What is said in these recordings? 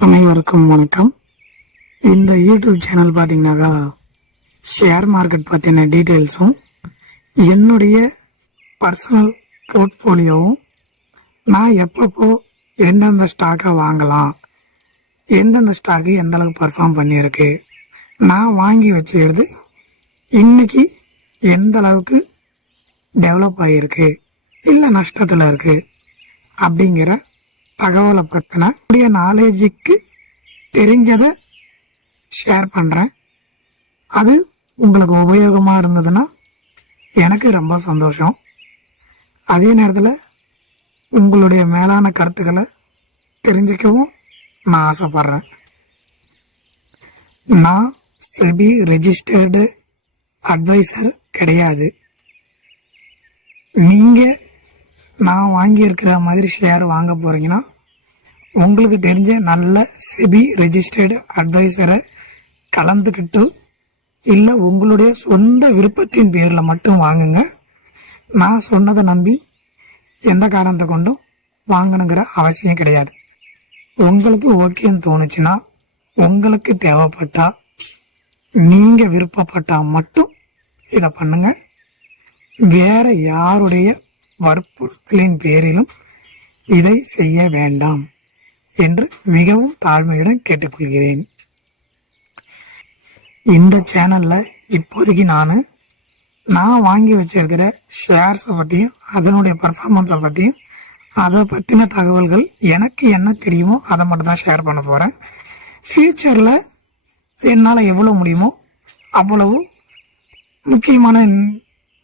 அனைவருக்கும் வணக்கம். இந்த யூடியூப் சேனல் பார்த்தீங்கன்னாக்கா ஷேர் மார்க்கெட் பற்றின டீட்டெயில்ஸும் என்னுடைய பர்சனல் போர்ட்ஃபோலியோவும் நான் எப்பப்போ எந்தெந்த ஸ்டாக்கை வாங்கலாம் எந்தெந்த ஸ்டாக்கு எந்த அளவுக்கு பர்ஃபார்ம் பண்ணியிருக்கு நான் வாங்கி வச்சுக்கிறது இன்னைக்கு எந்த அளவுக்கு டெவலப் ஆகியிருக்கு இல்லை நஷ்டத்தில் இருக்குது அப்படிங்கிற தகவலை பற்றின என்னுடைய நாலேஜுக்கு தெரிஞ்சதை ஷேர் பண்ணுறேன் அது உங்களுக்கு உபயோகமாக இருந்ததுன்னா எனக்கு ரொம்ப சந்தோஷம். அதே நேரத்தில் உங்களுடைய மேலான கருத்துக்களை தெரிஞ்சுக்கவும் நான் ஆசைப்பட்றேன். நான் செபி ரெஜிஸ்டர்டு அட்வைசர் கிடையாது. நீங்கள் நான் வாங்கியிருக்கிற மாதிரி ஷேர் வாங்க போகிறீங்கன்னா உங்களுக்கு தெரிஞ்ச நல்ல செபி ரெஜிஸ்டர்டு அட்வைசரை கலந்துக்கிட்டு இல்லை உங்களுடைய சொந்த விருப்பத்தின் பேரில் மட்டும் வாங்குங்க. நான் சொன்னதை நம்பி எந்த காரணத்தை கொண்டும் வாங்கணுங்கிற அவசியம் கிடையாது. உங்களுக்கு ஓகேன்னு தோணுச்சுன்னா உங்களுக்கு தேவைப்பட்டா நீங்கள் விருப்பப்பட்டால் மட்டும் இதை பண்ணுங்க. வேற யாருடைய வற்புறுத்தலின் பேரிலும் இதை செய்ய வேண்டாம். என்று மிகவும் தாழ்மையுடன் கேட்டுக்கொள்கிறேன். இந்த சேனல்ல இப்போதைக்கு நான் நான் வாங்கி வச்சிருக்கிற ஷேர்ஸை பற்றியும் அதனுடைய பர்ஃபார்மன்ஸை பற்றியும் அதை பற்றின தகவல்கள் எனக்கு என்ன தெரியுமோ அதை மட்டும் தான் ஷேர் பண்ண போகிறேன் ஃப்யூச்சரில் என்னால் எவ்வளோ முடியுமோ அவ்வளவு முக்கியமான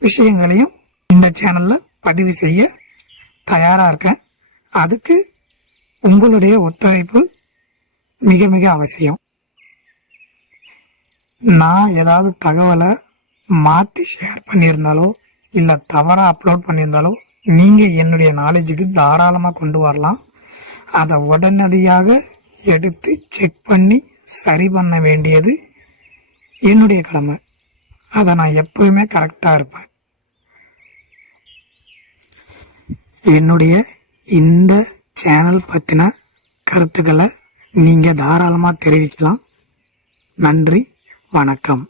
விஷயங்களையும் இந்த சேனலில் பதிவு செய்ய தயாராக இருக்கேன். அதுக்கு உங்களுடைய ஒத்துழைப்பு மிக மிக அவசியம். நான் ஏதாவது தகவலை மாற்றி ஷேர் பண்ணியிருந்தாலோ இல்லை தவறாக அப்லோட் பண்ணியிருந்தாலோ நீங்கள் என்னுடைய நாலேஜுக்கு தாராளமாக கொண்டு வரலாம். அதை உடனடியாக எடுத்து செக் பண்ணி சரி பண்ண வேண்டியது என்னுடைய கடமை. அதை நான் எப்பவுமே கரெக்டாக இருப்பேன். என்னுடைய இந்த சேனல் பற்றின கருத்துக்களை நீங்கள் தாராளமாக தெரிவிக்கலாம். நன்றி வணக்கம்.